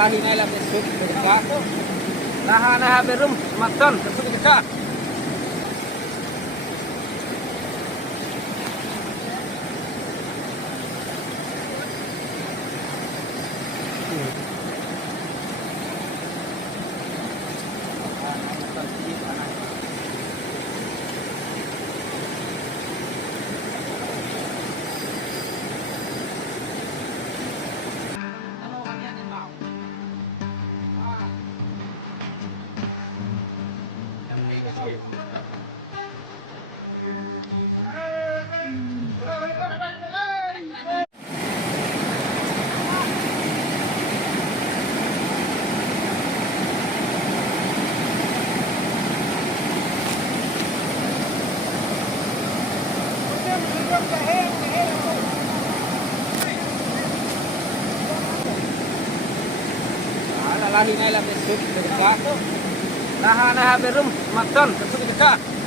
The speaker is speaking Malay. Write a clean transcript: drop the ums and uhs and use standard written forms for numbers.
lahi na lang besok ka. Laha na ha berum matan besok ka. Lahi na lang besok ka. Laha na ha berum matan besok ka.